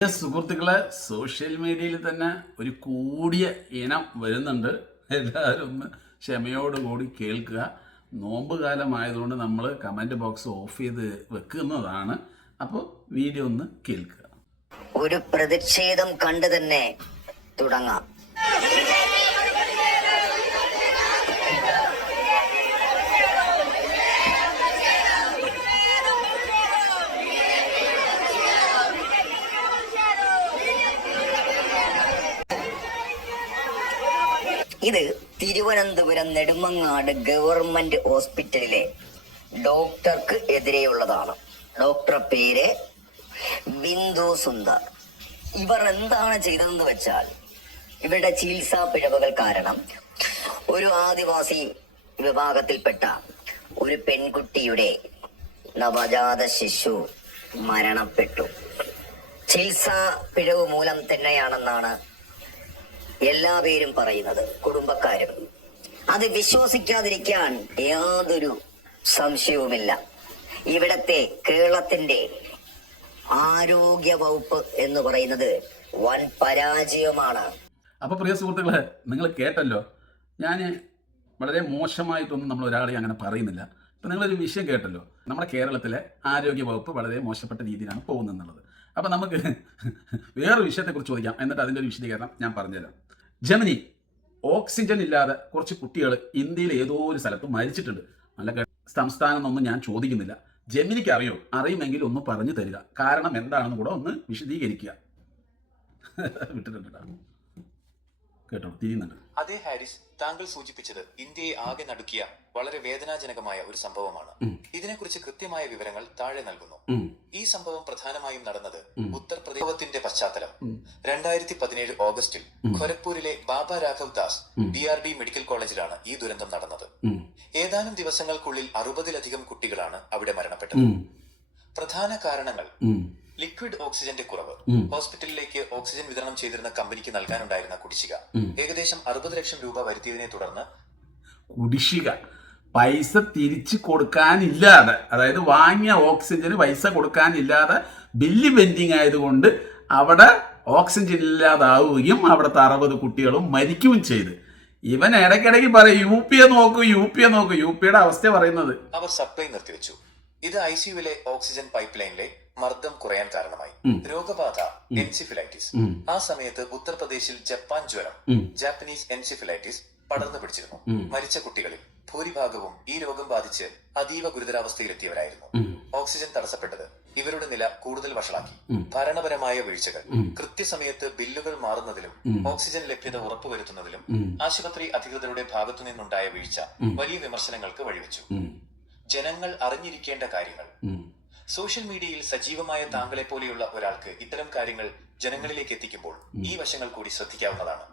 സുഹൃത്തുക്കളെ, സോഷ്യൽ മീഡിയയിൽ തന്നെ ഒരു കൂടിയ ഇനം വരുന്നുണ്ട്. എല്ലാവരും ഒന്ന് ക്ഷമയോടുകൂടി കേൾക്കുക. നോമ്പ് കാലമായതുകൊണ്ട് നമ്മൾ കമൻറ്റ് ബോക്സ് ഓഫ് ചെയ്ത് വെക്കുന്നതാണ്. അപ്പോൾ വീഡിയോ ഒന്ന് കേൾക്കുക. ഒരു പ്രതിഷേധം കണ്ടു തന്നെ തുടങ്ങാം. ഇത് തിരുവനന്തപുരം നെടുമങ്ങാട് ഗവൺമെന്റ് ഹോസ്പിറ്റലിലെ ഡോക്ടർക്ക് എതിരെയുള്ളതാണ്. ഡോക്ടറുടെ പേര് ബിന്ദു സുന്ദർ. ഇവർ എന്താണ് ചെയ്തതെന്ന് വെച്ചാൽ, ഇവരുടെ ചികിത്സാ പിഴവുകൾ കാരണം ഒരു ആദിവാസി വിഭാഗത്തിൽപ്പെട്ട ഒരു പെൺകുട്ടിയുടെ നവജാത ശിശു മരണപ്പെട്ടു. ചികിത്സാ പിഴവ് മൂലം തന്നെയാണെന്നാണ് എല്ലാ പേരും പറയുന്നത്, കുടുംബക്കാരും. അത് വിശ്വസിക്കാതിരിക്കാൻ യാതൊരു സംശയവുമില്ല. ഇവിടത്തെ കേരളത്തിന്റെ ആരോഗ്യ വകുപ്പ് എന്ന് പറയുന്നത് വൻ പരാജയമാണ്. അപ്പോൾ പ്രിയ സുഹൃത്തുക്കളെ, നിങ്ങൾ കേട്ടല്ലോ. ഞാൻ വളരെ മോശമായിട്ടൊന്നും നമ്മൾ ഒരാളെ അങ്ങനെ പറയുന്നില്ല. ഇപ്പം നിങ്ങളൊരു വിഷയം കേട്ടല്ലോ. നമ്മുടെ കേരളത്തിലെ ആരോഗ്യ വകുപ്പ് വളരെ മോശപ്പെട്ട രീതിയിലാണ് പോകുന്നതെന്നുള്ളത്. അപ്പം നമുക്ക് വേറൊരു വിഷയത്തെക്കുറിച്ച് ചോദിക്കാം, എന്നിട്ട് അതിൻ്റെ ഒരു വിശദീകരണം ഞാൻ പറഞ്ഞുതരാം. ജർമ്മനി ഓക്സിജൻ ഇല്ലാതെ കുറച്ച് കുട്ടികൾ ഇന്ത്യയിൽ ഏതോ ഒരു സ്ഥലത്ത് മരിച്ചിട്ടുണ്ട്. നല്ല സംസ്ഥാനം എന്നൊന്നും ഞാൻ ചോദിക്കുന്നില്ല. ജർമ്മനിക്ക് അറിയുമെങ്കിൽ ഒന്ന് പറഞ്ഞു തരിക. കാരണം എന്താണെന്ന് കൂടെ ഒന്ന് വിശദീകരിക്കുക. വിട്ടിട്ടുണ്ട് കേട്ടോ, തിരിയുന്നുണ്ട്. അതേ ഹാരിസ്, താങ്കൾ സൂചിപ്പിച്ചത് ഇന്ത്യയെ ആകെ നടുക്കിയ വളരെ വേദനാജനകമായ ഒരു സംഭവമാണ്. ഇതിനെക്കുറിച്ച് കൃത്യമായ വിവരങ്ങൾ താഴെ നൽകുന്നു. ഈ സംഭവം പ്രധാനമായും നടന്നത് ഉത്തർപ്രദേശത്തിന്റെ പശ്ചാത്തലം 2017 ഓഗസ്റ്റിൽ ഖൊരഗ്പൂരിലെ ബാബ രാഘവ് ദാസ് DRD മെഡിക്കൽ കോളേജിലാണ് ഈ ദുരന്തം നടന്നത്. ഏതാനും ദിവസങ്ങൾക്കുള്ളിൽ 60-ലധികം കുട്ടികളാണ് അവിടെ മരണപ്പെട്ടത്. പ്രധാന കാരണങ്ങൾ: ലിക്വിഡ് ഓക്സിജന്റെ കുറവ്, ഹോസ്പിറ്റലിലേക്ക് ഓക്സിജൻ വിതരണം ചെയ്തിരുന്ന കമ്പനിക്ക് നൽകാനുണ്ടായിരുന്ന കുടിശ്ശിക, ഏകദേശം 60 ലക്ഷം രൂപ വരുത്തിയതിനെ തുടർന്ന് കുടിശ്ശിക, പൈസ തിരിച്ചു കൊടുക്കാനില്ലാതെ, അതായത് വാങ്ങിയ ഓക്സിജന് പൈസ കൊടുക്കാനില്ലാതെ ബില്ല് പെൻഡിങ് ആയതുകൊണ്ട് അവിടെ ഓക്സിജൻ ഇല്ലാതാവുകയും അവിടുത്തെ 60 കുട്ടികളും മരിക്കുകയും ചെയ്ത്. ഇവൻ ഇടയ്ക്കിടയ്ക്ക് പറയും യു പിയെ നോക്കൂ. യുടെ അവസ്ഥ പറയുന്നത്. അവർ സപ്ലൈ നിർത്തിവെച്ചു. ഇത് ICUവിലെ ഓക്സിജൻ പൈപ്പ് ലൈനിലെ മർദ്ദം കുറയാൻ കാരണമായി. രോഗബാധ, എൻസിഫിലൈറ്റിസ്. ആ സമയത്ത് ഉത്തർപ്രദേശിൽ ജപ്പാൻ ജ്വരം, ജാപ്പനീസ് എൻസിഫിലൈറ്റിസ് പടർന്നു പിടിച്ചിരുന്നു. മരിച്ച കുട്ടികളിൽ ഭൂരിഭാഗവും ഈ രോഗം ബാധിച്ച് അതീവ ഗുരുതരാവസ്ഥയിലെത്തിയവരായിരുന്നു. ഓക്സിജൻ തടസ്സപ്പെട്ടത് ഇവരുടെ നില കൂടുതൽ വഷളാക്കി. ഭരണപരമായ വീഴ്ചകൾ, കൃത്യസമയത്ത് ബില്ലുകൾ മാറുന്നതിലും ഓക്സിജൻ ലഭ്യത ഉറപ്പുവരുത്തുന്നതിലും ആശുപത്രി അധികൃതരുടെ ഭാഗത്തുനിന്നുണ്ടായ വീഴ്ച വലിയ വിമർശനങ്ങൾക്ക് വഴിവെച്ചു. ജനങ്ങൾ അറിഞ്ഞിരിക്കേണ്ട കാര്യങ്ങൾ. സോഷ്യൽ മീഡിയയിൽ സജീവമായ താങ്കളെ പോലെയുള്ള ഒരാൾക്ക് ഇത്തരം കാര്യങ്ങൾ ജനങ്ങളിലേക്ക് എത്തിക്കുമ്പോൾ ഈ വശങ്ങൾ കൂടി ശ്രദ്ധിക്കാവുന്നതാണ്.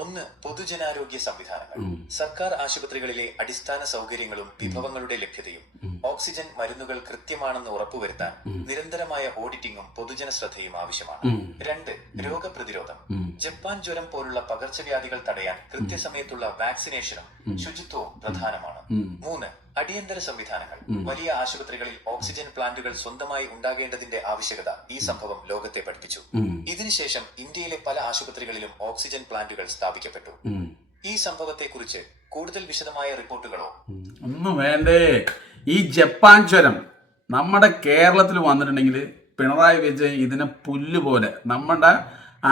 1. പൊതുജനാരോഗ്യ സംവിധാനങ്ങൾ. സർക്കാർ ആശുപത്രികളിലെ അടിസ്ഥാന സൗകര്യങ്ങളും വിഭവങ്ങളുടെ ലഭ്യതയും ഓക്സിജൻ മരുന്നുകൾ കൃത്യമാണെന്ന് ഉറപ്പുവരുത്താൻ നിരന്തരമായ ഓഡിറ്റിംഗും പൊതുജന ശ്രദ്ധയും ആവശ്യമാണ്. 2. രോഗപ്രതിരോധം. ജപ്പാൻ ജ്വരം പോലുള്ള പകർച്ചവ്യാധികൾ തടയാൻ കൃത്യസമയത്തുള്ള വാക്സിനേഷനും ശുചിത്വവും പ്രധാനമാണ്. 3. അടിയന്തര സംവിധാനങ്ങൾ. വലിയ ആശുപത്രികളിൽ ഓക്സിജൻ പ്ലാന്റുകൾ സ്വന്തമായി ഉണ്ടാകേണ്ടതിന്റെ ആവശ്യകത ഈ സംഭവം ലോകത്തെ പഠിപ്പിച്ചു. ഇതിനുശേഷം ഇന്ത്യയിലെ പല ആശുപത്രികളിലും ഓക്സിജൻ പ്ലാന്റുകൾ സ്ഥാപിക്കപ്പെട്ടു. ഈ സംഭവത്തെക്കുറിച്ച് കൂടുതൽ വിശദമായ റിപ്പോർട്ടുകളോ ഒന്നും വേണ്ടേ. ഈ ജപ്പാൻ ജ്വരം നമ്മുടെ കേരളത്തിൽ വന്നിട്ടുണ്ടെങ്കിൽ പിണറായി വിജയൻ ഇതിനെ പുല്ലുപോലെ, നമ്മുടെ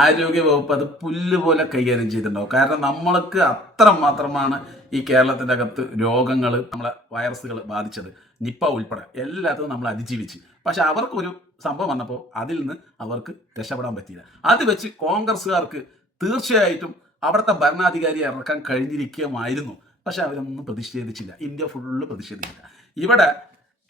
ആരോഗ്യ വകുപ്പ് അത് പുല്ലുപോലെ കൈകാര്യം ചെയ്തിട്ടുണ്ടാവും. കാരണം നമ്മൾക്ക് അത്ര മാത്രമാണ് ഈ കേരളത്തിൻ്റെ അകത്ത് രോഗങ്ങൾ, നമ്മളെ വൈറസുകൾ ബാധിച്ചത്. നിപ്പ ഉൾപ്പെടെ എല്ലാത്തിനും നമ്മൾ അതിജീവിച്ച്. പക്ഷെ അവർക്കൊരു സംഭവം വന്നപ്പോൾ അതിൽ നിന്ന് അവർക്ക് രക്ഷപ്പെടാൻ പറ്റിയില്ല. അത് വെച്ച് കോൺഗ്രസ്സുകാർക്ക് തീർച്ചയായിട്ടും അവിടുത്തെ ഭരണാധികാരിയെ ഇറക്കാൻ കഴിഞ്ഞിരിക്കുമായിരുന്നു. പക്ഷെ അവരൊന്നും പ്രതിഷേധിച്ചില്ല. India full പ്രതിഷേധിച്ചില്ല. ഇവിടെ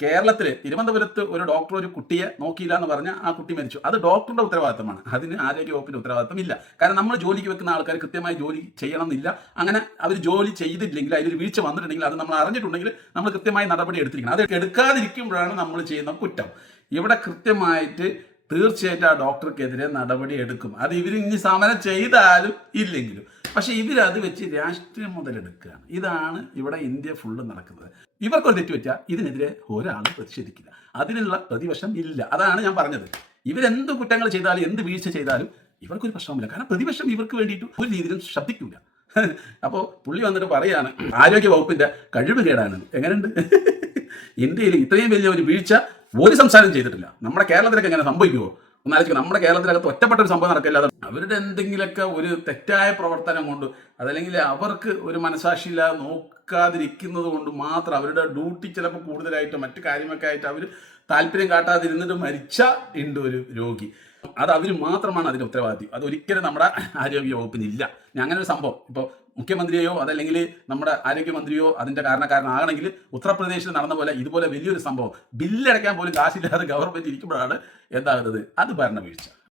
കേരളത്തിൽ തിരുവനന്തപുരത്ത് ഒരു ഡോക്ടർ ഒരു കുട്ടിയെ നോക്കിയില്ല എന്ന് പറഞ്ഞാൽ ആ കുട്ടി മരിച്ചു. അത് ഡോക്ടറുടെ ഉത്തരവാദിത്തമാണ്, അതിന് ആരോഗ്യ വകുപ്പിൻ്റെ ഉത്തരവാദിത്തം ഇല്ല. കാരണം നമ്മൾ ജോലിക്ക് വെക്കുന്ന ആൾക്കാർ കൃത്യമായി ജോലി ചെയ്യണം എന്നില്ല. അങ്ങനെ അവർ ജോലി ചെയ്തിട്ടില്ലെങ്കിൽ, അതിലൊരു വീഴ്ച വന്നിട്ടുണ്ടെങ്കിൽ അത് നമ്മൾ അറിഞ്ഞിട്ടുണ്ടെങ്കിൽ നമ്മൾ കൃത്യമായി നടപടി എടുത്തിരിക്കണം. അത് എടുക്കാതിരിക്കുമ്പോഴാണ് നമ്മൾ ചെയ്യുന്ന കുറ്റം. ഇവിടെ കൃത്യമായിട്ട് തീർച്ചയായിട്ടും ആ ഡോക്ടർക്കെതിരെ നടപടി എടുക്കും. അത് ഇവരിനി സമരം ചെയ്താലും ഇല്ലെങ്കിലും. പക്ഷെ ഇവരത് വെച്ച് രാഷ്ട്രീയം മുതലെടുക്കുകയാണ്. ഇതാണ് ഇവിടെ ഇന്ത്യ ഫുള്ള് നടക്കുന്നത്. ഇവർക്കൊരു തെറ്റ് പറ്റിയാൽ ഇതിനെതിരെ ഒരാൾ പ്രതിഷേധിക്കില്ല. അതിനുള്ള പ്രതിപക്ഷം ഇല്ല. അതാണ് ഞാൻ പറഞ്ഞത്. ഇവരെന്ത് കുറ്റങ്ങൾ ചെയ്താലും എന്ത് വീഴ്ച ചെയ്താലും ഇവർക്കൊരു പ്രശ്നമില്ല. കാരണം പ്രതിപക്ഷം ഇവർക്ക് വേണ്ടിയിട്ട് ഒരു രീതിയിലും ശബ്ദിക്കില്ല. അപ്പോൾ പുള്ളി വന്നിട്ട് പറയാണ് ആരോഗ്യ വകുപ്പിന്റെ കഴിവ് കേടാണ്. എങ്ങനെയുണ്ട്? ഇന്ത്യയിൽ ഇത്രയും വലിയ ഒരു വീഴ്ച ഒരു സംസ്ഥാനം ചെയ്തിട്ടില്ല. നമ്മുടെ കേരളത്തിലൊക്കെ എങ്ങനെ സംഭവിക്കുമോ? ഒന്നാലോചിക്കുക. നമ്മുടെ കേരളത്തിലകത്ത് ഒറ്റപ്പെട്ട ഒരു സംഭവം നടക്കില്ലാതെ അവരുടെ എന്തെങ്കിലുമൊക്കെ ഒരു തെറ്റായ പ്രവർത്തനം കൊണ്ട് അതല്ലെങ്കിൽ അവർക്ക് ഒരു മനസാക്ഷിയില്ലാതെ നോക്കാതിരിക്കുന്നത് കൊണ്ട് മാത്രം അവരുടെ ഡ്യൂട്ടി ചിലപ്പോൾ കൂടുതലായിട്ട് മറ്റു കാര്യമൊക്കെ ആയിട്ട് അവർ താല്പര്യം കാട്ടാതിരുന്നിട്ട് മരിച്ച ഉണ്ട് ഒരു രോഗി. അത് അവർ മാത്രമാണ് അതിൻ്റെ ഉത്തരവാദി. അതൊരിക്കലും നമ്മുടെ ആരോഗ്യ വകുപ്പിനില്ല. അങ്ങനെ ഒരു സംഭവം ഇപ്പോൾ മുഖ്യമന്ത്രിയോ അതല്ലെങ്കിൽ നമ്മുടെ ആരോഗ്യമന്ത്രിയോ അതിൻ്റെ കാരണക്കാരനാകണമെങ്കിൽ ഉത്തർപ്രദേശിൽ നടന്ന പോലെ ഇതുപോലെ വലിയൊരു സംഭവം ബില്ലടയ്ക്കാൻ പോലും കാശില്ലാതെ ഗവൺമെൻറ് ഇരിക്കുമ്പോഴാണ് എന്താകുന്നത്? അത് ഭരണ വീഴ്ച.